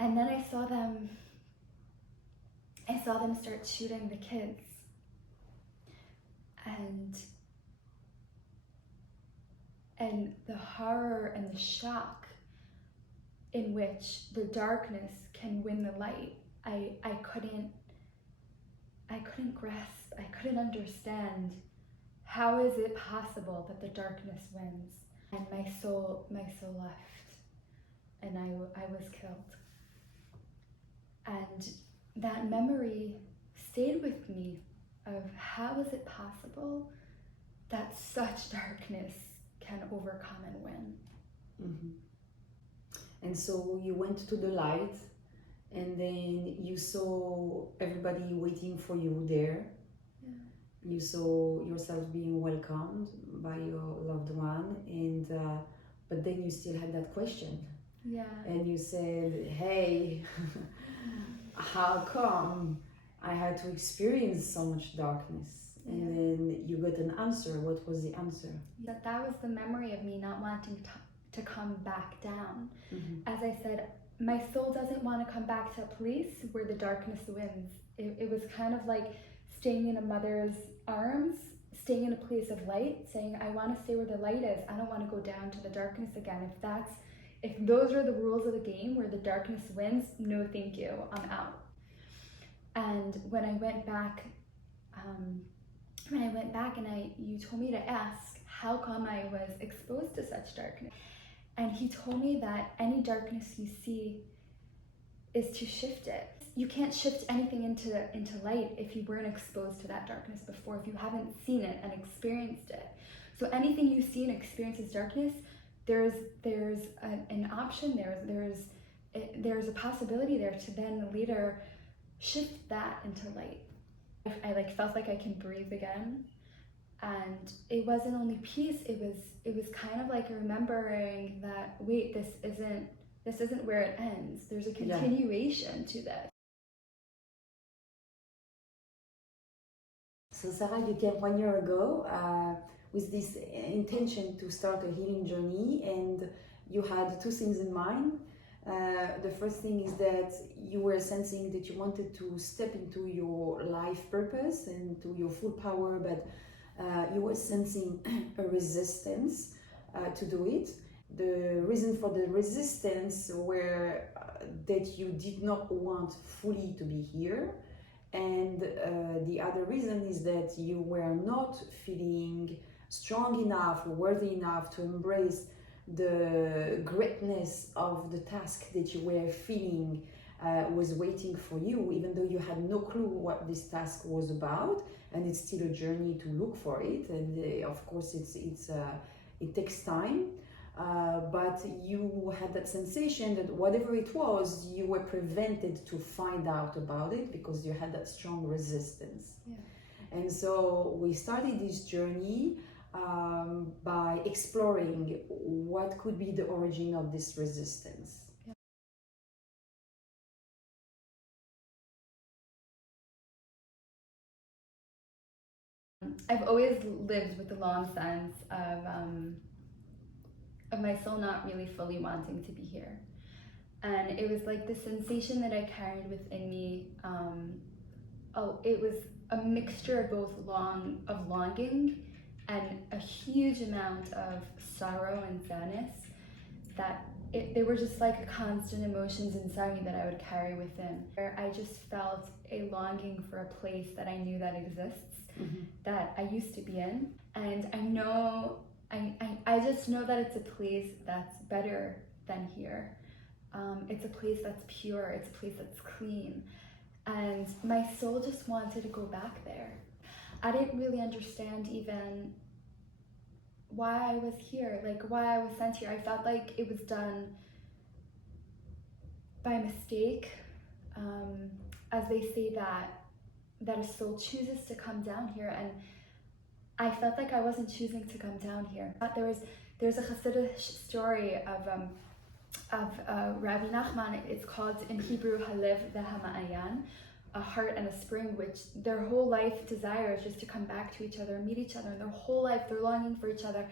And then I saw them start shooting the kids. And the horror and the shock in which the darkness can win the light, I couldn't grasp, I couldn't understand. How is it possible that the darkness wins? And my soul left, and I was killed. And that memory stayed with me of how is it possible that such darkness can overcome and win. Mm-hmm. And so you went to the light, and then you saw everybody waiting for you there. Yeah. You saw yourself being welcomed by your loved one, and but then you still had that question. Yeah. And you said, hey, how come I had to experience so much darkness? And then you got an answer. What was the answer? That was the memory of me not wanting to come back down. Mm-hmm. As I said, my soul doesn't want to come back to a place where the darkness wins. It was kind of like staying in a mother's arms, staying in a place of light, saying, I want to stay where the light is. I don't want to go down to the darkness again. If those are the rules of the game where the darkness wins, no thank you, I'm out. And when I went back, and you told me to ask how come I was exposed to such darkness. And he told me that any darkness you see is to shift it. You can't shift anything into light if you weren't exposed to that darkness before, if you haven't seen it and experienced it. So anything you see and experience as darkness, there's an option there's a possibility there to then later shift that into light. I felt like I can breathe again, and it wasn't only peace, it was kind of like remembering that, wait, this isn't where it ends. There's a continuation to this. So Sarah, you came 1 year ago with this intention to start a healing journey, and you had two things in mind. The first thing is that you were sensing that you wanted to step into your life purpose and to your full power, but you were sensing a resistance to do it. The reason for the resistance were that you did not want fully to be here, and the other reason is that you were not feeling strong enough or worthy enough to embrace the greatness of the task that you were feeling was waiting for you, even though you had no clue what this task was about. And it's still a journey to look for it, and of course it takes time, but you had that sensation that whatever it was, you were prevented to find out about it because you had that strong resistance. And so we started this journey by exploring what could be the origin of this resistance. I've always lived with the long sense of my soul not really fully wanting to be here, and it was like the sensation that I carried within me. It was a mixture of both longing and a huge amount of sorrow and sadness, that they were just like constant emotions inside me that I would carry within. I just felt a longing for a place that I knew that exists, that I used to be in, and I just know that it's a place that's better than here. It's a place that's pure, it's a place that's clean, and my soul just wanted to go back there. I didn't really understand even why I was here, like why I was sent here. I felt like it was done by mistake, as they say that a soul chooses to come down here, and I felt like I wasn't choosing to come down here. There's a Hasidic story of Rabbi Nachman. It's called in Hebrew Halev v'Hama'ayan, a heart and a spring, which their whole life desire is just to come back to each other, meet each other, and their whole life they're longing for each other.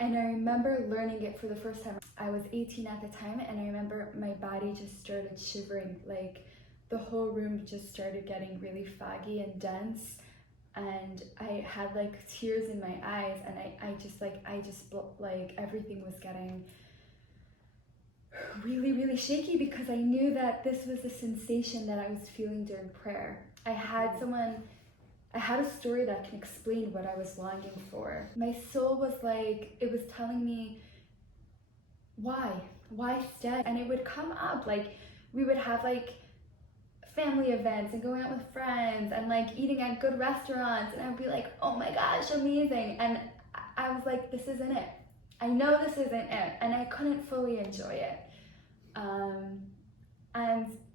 And I remember learning it for the first time. I was 18 at the time, and I remember my body just started shivering, like the whole room just started getting really foggy and dense, and I had like tears in my eyes, and I just everything was getting really, really shaky, because I knew that this was the sensation that I was feeling during prayer. I had a story that can explain what I was longing for. My soul was like, it was telling me, why stay? And it would come up, like we would have like family events and going out with friends and like eating at good restaurants, and I would be like, oh my gosh, amazing. And I was like, this isn't it. I know this isn't it. And I couldn't fully enjoy it.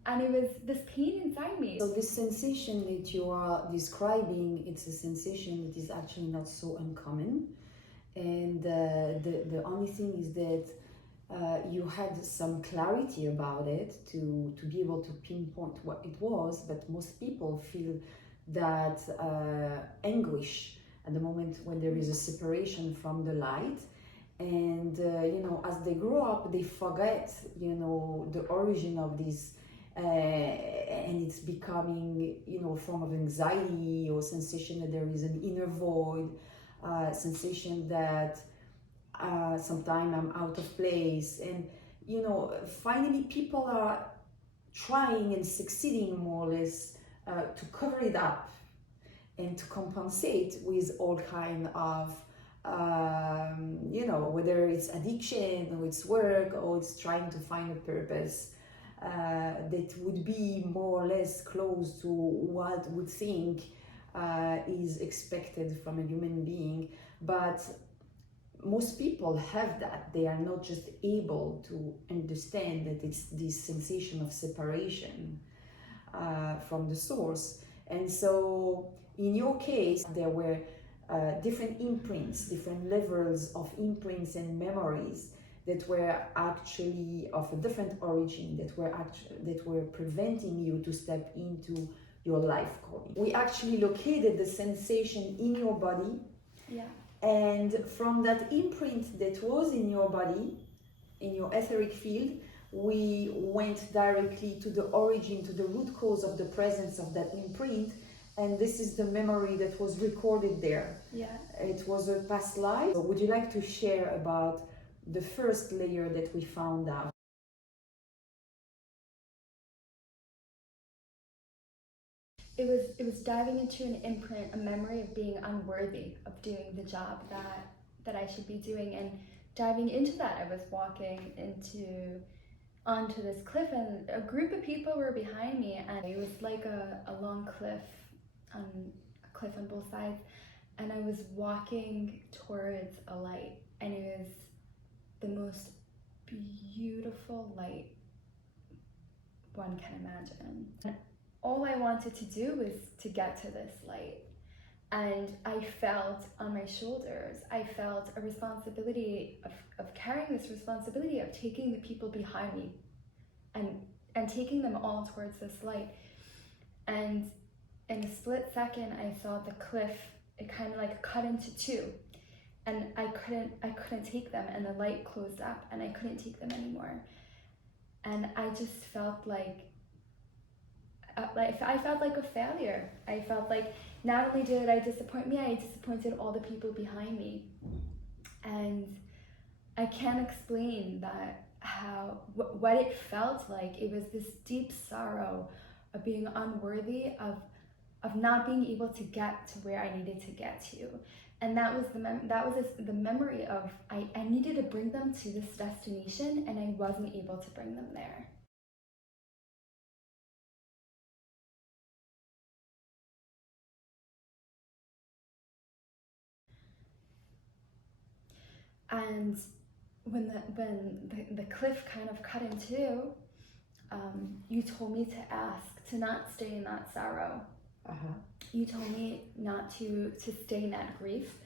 And it was this pain inside me. So this sensation that you are describing, it's a sensation that is actually not so uncommon. And the only thing is that you had some clarity about it to be able to pinpoint what it was, but most people feel that anguish at the moment when there is a separation from the light. And as they grow up, they forget the origin of this, and it's becoming a form of anxiety or sensation that there is an inner void, sensation that sometimes I'm out of place. And finally people are trying and succeeding more or less to cover it up and to compensate with all kind of whether it's addiction or it's work or it's trying to find a purpose that would be more or less close to what would think is expected from a human being. But most people have that. They are not just able to understand that it's this sensation of separation from the source. And so in your case, there were different imprints, different levels of imprints and memories that were actually of a different origin, that were preventing you to step into your life calling. We actually located the sensation in your body. Yeah. And from that imprint that was in your body, in your etheric field, we went directly to the origin, to the root cause of the presence of that imprint. And this is the memory that was recorded there. Yeah. It was a past life. So would you like to share about the first layer that we found out? It was diving into an imprint, a memory of being unworthy of doing the job that I should be doing. And diving into that, I was walking onto this cliff, and a group of people were behind me, and it was like a long cliff, a cliff on both sides, and I was walking towards a light, and it was the most beautiful light one can imagine. And all I wanted to do was to get to this light. And I felt on my shoulders, I felt a responsibility of carrying this responsibility of taking the people behind me and taking them all towards this light. And in a split second, I saw the cliff, it kind of like cut into two. And I couldn't take them, and the light closed up, and I couldn't take them anymore. And I just felt like I felt like a failure. I felt like not only did I disappoint me, I disappointed all the people behind me. And I can't explain what it felt like. It was this deep sorrow of being unworthy, of not being able to get to where I needed to get to. And that was the memory of I needed to bring them to this destination, and I wasn't able to bring them there. And when the cliff kind of cut in two, you told me to not stay in that sorrow. Uh-huh. You told me not to stay in that grief,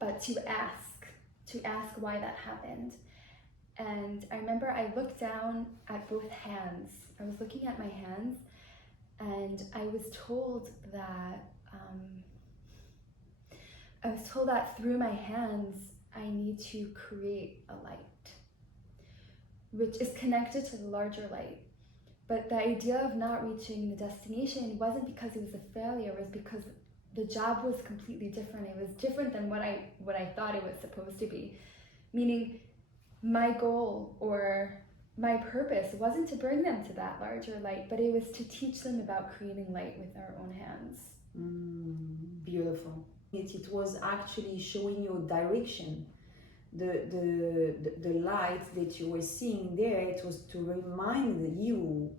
but to ask why that happened. And I remember I looked down at both hands. I was looking at my hands, and I was told that through my hands I need to create a light, which is connected to the larger light. But the idea of not reaching the destination wasn't because it was a failure, it was because the job was completely different. It was different than what I thought it was supposed to be. Meaning, my goal or my purpose wasn't to bring them to that larger light, but it was to teach them about creating light with our own hands. Beautiful. It was actually showing you direction. The light that you were seeing there, it was to remind you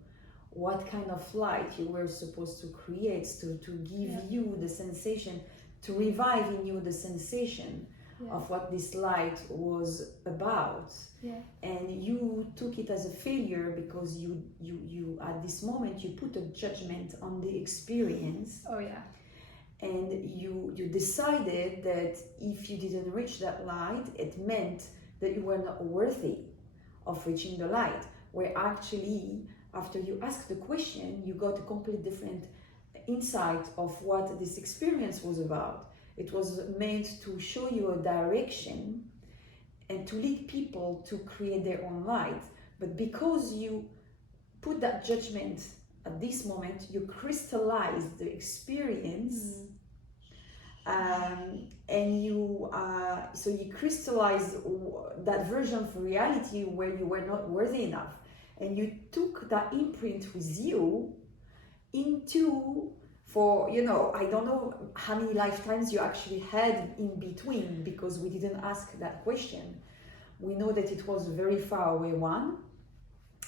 what kind of light you were supposed to create, to give you the sensation, to revive in you the sensation of what this light was about. And you took it as a failure because you at this moment you put a judgment on the experience. And you decided that if you didn't reach that light, it meant that you were not worthy of reaching the light. Where actually, after you asked the question, you got a completely different insight of what this experience was about. It was meant to show you a direction and to lead people to create their own light. But because you put that judgment at this moment, you crystallize the experience, and you so you crystallize that version of reality where you were not worthy enough, and you took that imprint with you into, for I don't know how many lifetimes you actually had in between, because we didn't ask that question. We know that it was a very far away one,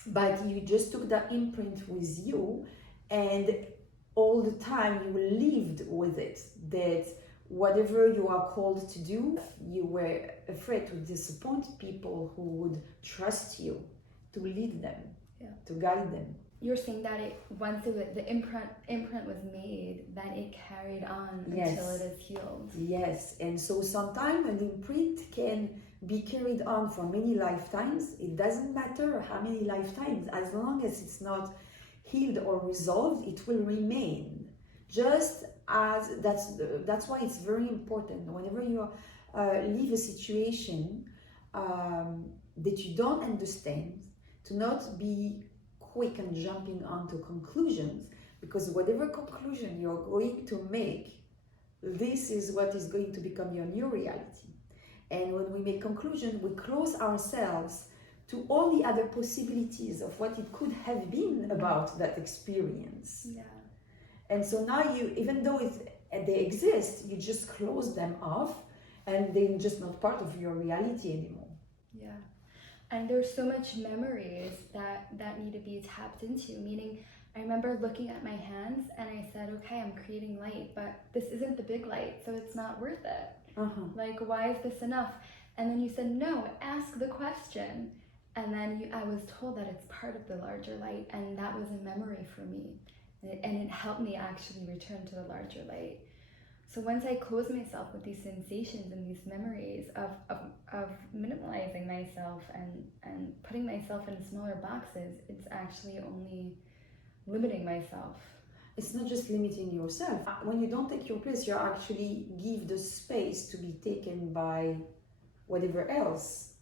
but you just took that imprint with you, and all the time you lived with it, that whatever you are called to do, you were afraid to disappoint people who would trust you to lead them, to guide them. You're saying that once the imprint was made, then it carried on until it is healed. Yes, and so sometimes an imprint can be carried on for many lifetimes. It doesn't matter how many lifetimes, as long as it's not healed or resolved, it will remain. Just as that's why it's very important whenever you leave a situation that you don't understand, to not be quick and jumping onto conclusions, because whatever conclusion you're going to make, this is what is going to become your new reality. And when we make conclusion, we close ourselves to all the other possibilities of what it could have been about that experience. And so now you, even though they exist, you just close them off, and they're just not part of your reality anymore. And there's so much memories that need to be tapped into, meaning I remember looking at my hands and I said, okay, I'm creating light, but this isn't the big light, so it's not worth it. Like, why is this enough? And then you said, no, ask the question. And then I was told that it's part of the larger light, and that was a memory for me. And it helped me actually return to the larger light. So once I close myself with these sensations and these memories of minimalizing myself and putting myself in smaller boxes, it's actually only limiting myself. It's not just limiting yourself. When you don't take your place, you actually give the space to be taken by whatever else.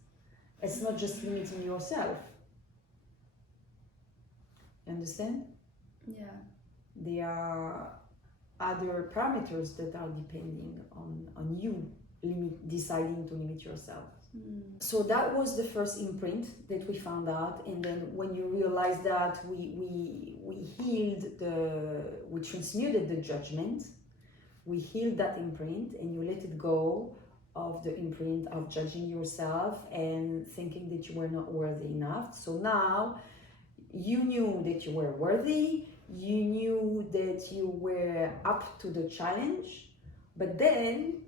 It's not just limiting yourself. Understand? There are other parameters that are depending on you deciding to limit yourself. So that was the first imprint that we found out, and then when you realize that we healed we transmuted the judgment, we healed that imprint, and you let it go of the imprint of judging yourself and thinking that you were not worthy enough. So now you knew that you were worthy, you knew that you were up to the challenge, but then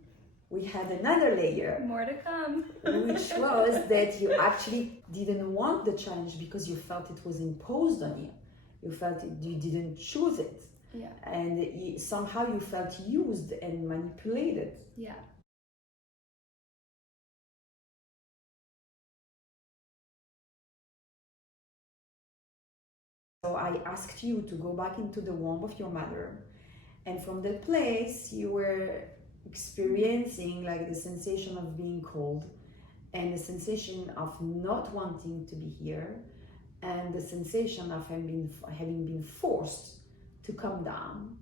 we had another layer. More to come. Which was that you actually didn't want the challenge because you felt it was imposed on you. You felt you didn't choose it. And somehow you felt used and manipulated. So I asked you to go back into the womb of your mother, and from that place you were experiencing like the sensation of being cold and the sensation of not wanting to be here and the sensation of having been forced to come down.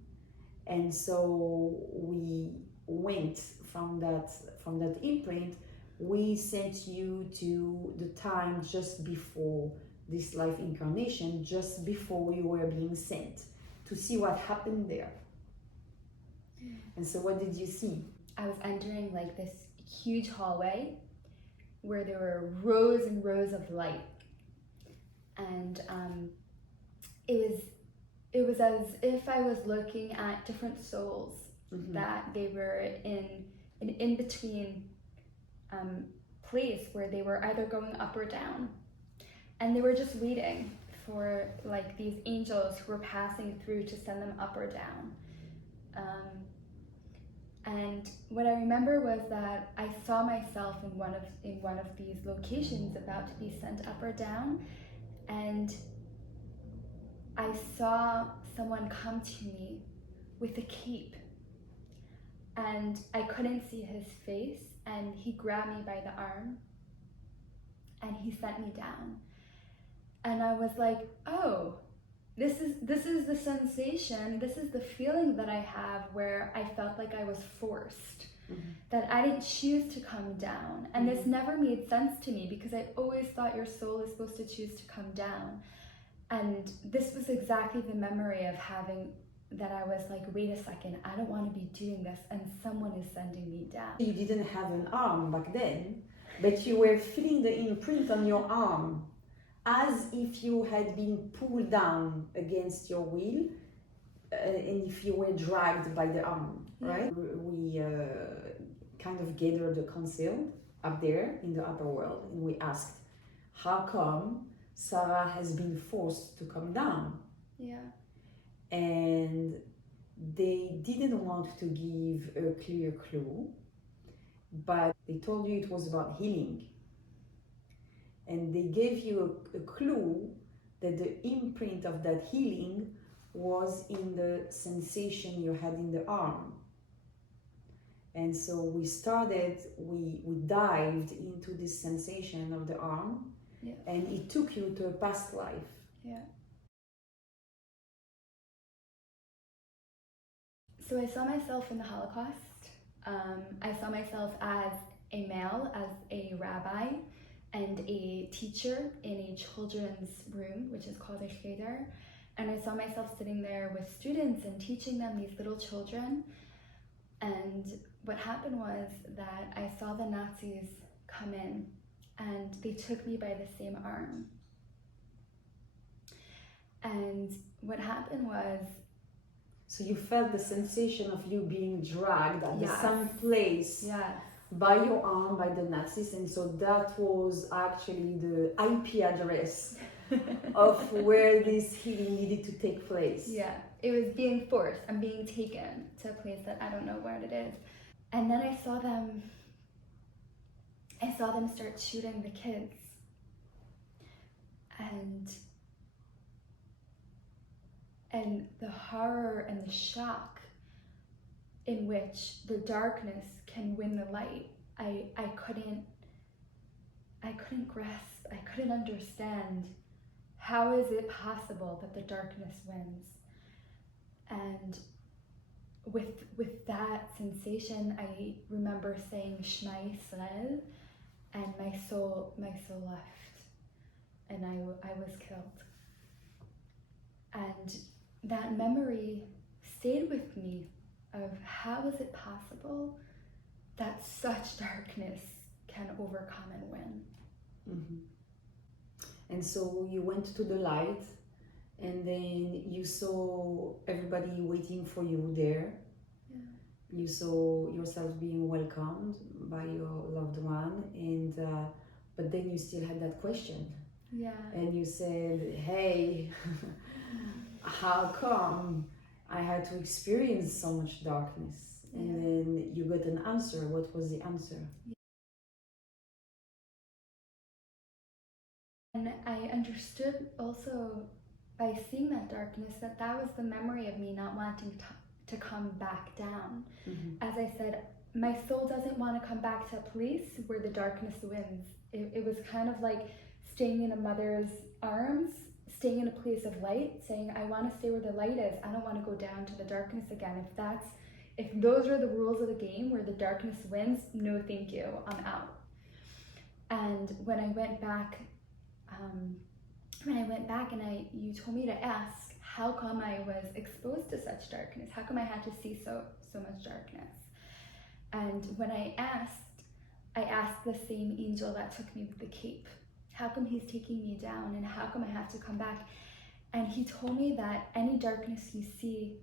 And so we went from that imprint. We sent you to the time just before this life incarnation, just before you were being sent, to see what happened there. And so what did you see? I was entering like this huge hallway where there were rows and rows of light, and it was as if I was looking at different souls, that they were in an in-between place where they were either going up or down, and they were just waiting for like these angels who were passing through to send them up or down. And what I remember was that I saw myself in one of these locations about to be sent up or down, and I saw someone come to me with a cape, and I couldn't see his face, and he grabbed me by the arm and he sent me down. And I was like, oh, this is the sensation, this is the feeling that I have where I felt like I was forced, that I didn't choose to come down. And this never made sense to me because I always thought your soul is supposed to choose to come down. And this was exactly the memory of having that. I was like, wait a second, I don't want to be doing this, and someone is sending me down. You didn't have an arm back then, but you were feeling the imprint on your arm as if you had been pulled down against your will, and if you were dragged by the arm, right? We kind of gathered a council up there in the upper world, and we asked, how come Sarah has been forced to come down? Yeah. And they didn't want to give a clear clue, but they told you it was about healing. And they gave you a clue that the imprint of that healing was in the sensation you had in the arm. And so we dived into this sensation of the arm, and it took you to a past life. Yeah. So I saw myself in the Holocaust. I saw myself as a male, as a rabbi, and a teacher in a children's room, which is called a cheder. And I saw myself sitting there with students and teaching them, these little children. And what happened was that I saw the Nazis come in, and they took me by the same arm. And what happened was... So you felt the sensation of you being dragged at the same place. Yes. By your arm, by the Nazis, and so that was actually the IP address of where this healing needed to take place. Yeah, it was being forced. I'm being taken to a place that I don't know where it is. And then I saw them start shooting the kids. And the horror and the shock in which the darkness can win the light, I couldn't grasp, I couldn't understand. How is it possible that the darkness wins? And with that sensation, I remember saying Shema Yisrael, and my soul left, and I was killed. And that memory stayed with me of how is it possible that such darkness can overcome and win. And so you went to the light, and then you saw everybody waiting for you there. You saw yourself being welcomed by your loved one, and but then you still had that question. And you said, hey, how come I had to experience so much darkness? And then you got an answer. What was the answer? And I understood also by seeing that darkness that was the memory of me not wanting to come back down. Mm-hmm. As I said, my soul doesn't want to come back to a place where the darkness wins. It was kind of like staying in a mother's arms, staying in a place of light, saying, I want to stay where the light is. I don't want to go down to the darkness again. If those are the rules of the game where the darkness wins, no thank you, I'm out. And when I went back and you told me to ask how come I was exposed to such darkness, how come I had to see so much darkness. And when I asked the same angel that took me with the cape, how come he's taking me down and how come I have to come back? And he told me that any darkness you see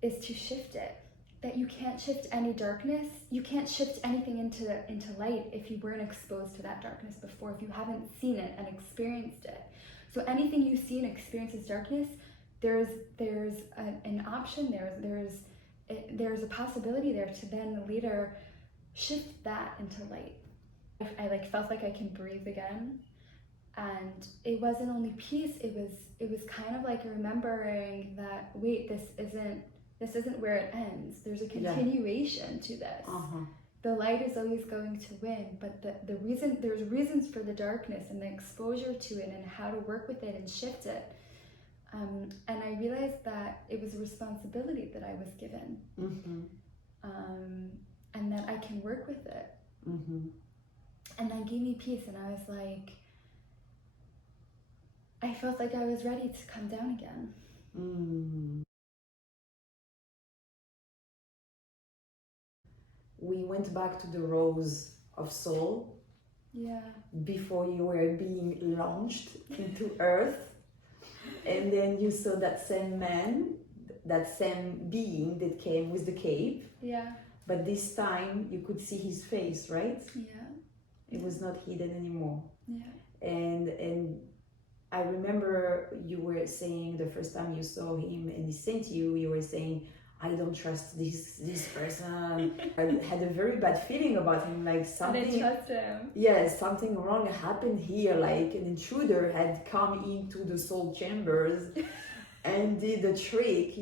is to shift it. That you can't shift any darkness, you can't shift anything into light if you weren't exposed to that darkness before, if you haven't seen it and experienced it. So anything you see and experience as darkness, there's an option there's a possibility there to then later shift that into light. I like felt like I can breathe again, and it wasn't only peace, it was kind of like remembering that wait, this isn't where it ends. There's a continuation to this. The light is always going to win, but there's reasons for the darkness and the exposure to it and how to work with it and shift it. And I realized that it was a responsibility that I was given, and that I can work with it. And that gave me peace, and I was like, I felt like I was ready to come down again. We went back to the rose of soul. Yeah. Before you were being launched into earth. And then you saw that same man, that same being that came with the cape. Yeah. But this time you could see his face, right? Yeah. It was not hidden anymore. Yeah. And I remember you were saying the first time you saw him and he sent you were saying, I don't trust this person. I had a very bad feeling about him, like something. I didn't trust him. Yes, something wrong happened here, like an intruder had come into the soul chambers and did a trick,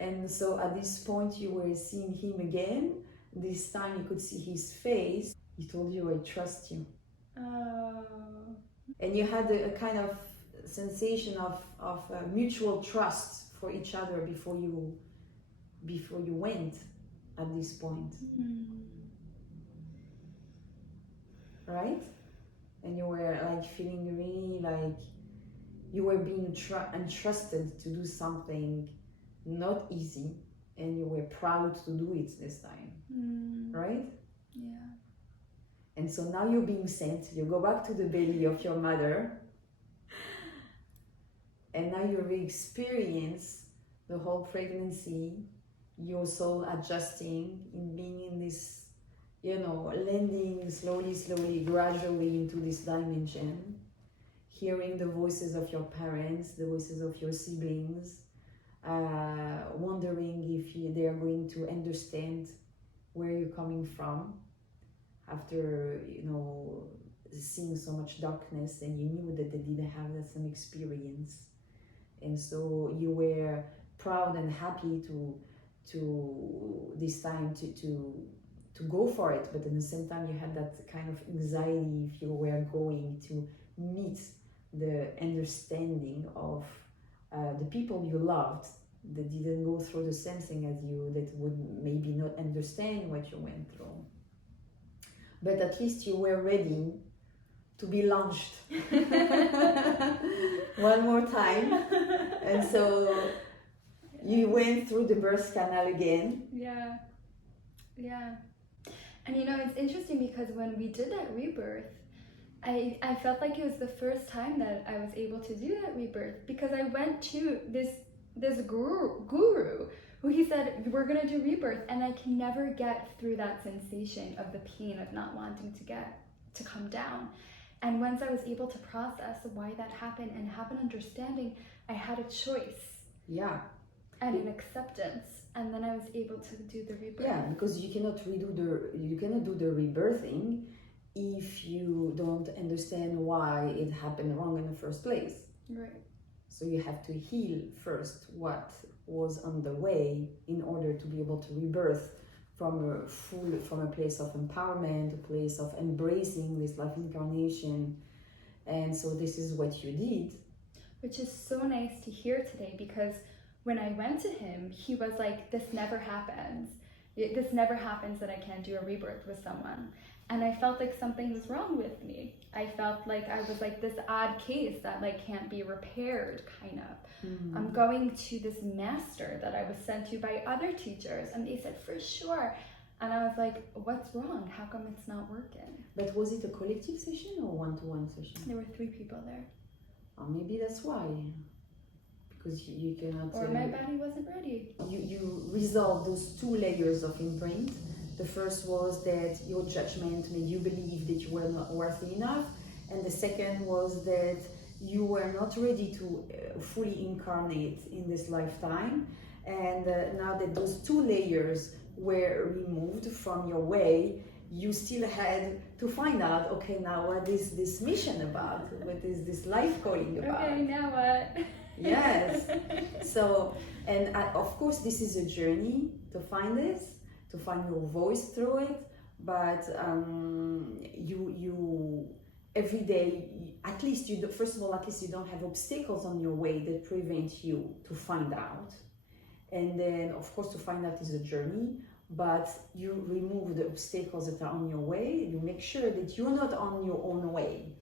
And so at this point you were seeing him again. This time you could see his face. He told you, I trust you. Oh. And you had a kind of sensation of mutual trust for each other before you went at this point. Right? And you were like feeling really like you were being entrusted to do something not easy, and you were proud to do it this time. Right? Yeah. And so now you're being sent, you go back to the belly of your mother, and now you re-experience the whole pregnancy, your soul adjusting in being in this, landing slowly, gradually into this dimension, hearing the voices of your parents, the voices of your siblings, wondering if they are going to understand where you're coming from after, seeing so much darkness, and you knew that they didn't have that same experience. And so you were proud and happy to this time to go for it, but at the same time you had that kind of anxiety if you were going to meet the understanding of the people you loved that didn't go through the same thing as you, that would maybe not understand what you went through. But at least you were ready to be launched one more time. And so you went through the birth canal again. Yeah. And it's interesting because when we did that rebirth, I felt like it was the first time that I was able to do that rebirth, because I went to this guru who he said, we're gonna do rebirth, and I can never get through that sensation of the pain of not wanting to come down. And once I was able to process why that happened and have an understanding, I had a choice. Yeah. And an acceptance, and then I was able to do the rebirth. Yeah, because you cannot do the rebirthing if you don't understand why it happened wrong in the first place. Right. So you have to heal first what was on the way in order to be able to rebirth from a place of empowerment, a place of embracing this life incarnation. And so this is what you did. Which is so nice to hear today, because when I went to him, he was like, this never happens. This never happens that I can't do a rebirth with someone. And I felt like something was wrong with me. I felt like I was like this odd case that like can't be repaired, kind of. Mm. I'm going to this master that I was sent to by other teachers, and they said, for sure. And I was like, what's wrong? How come it's not working? But was it a collective session or one-to-one session? There were 3 people there. Maybe that's why. Because you cannot... Or my body wasn't ready. You resolved those 2 layers of imprint. The first was that your judgment made you believe that you were not worthy enough. And the second was that you were not ready to fully incarnate in this lifetime. And now that those 2 layers were removed from your way, you still had to find out, okay, now what is this mission about? What is this life calling about? Okay, now what? Yes. So, and of course, this is a journey to find this, to find your voice through it. But you every day, at least first of all, at least you don't have obstacles on your way that prevent you to find out. And then, of course, to find out is a journey. But you remove the obstacles that are on your way. You make sure that you're not on your own way.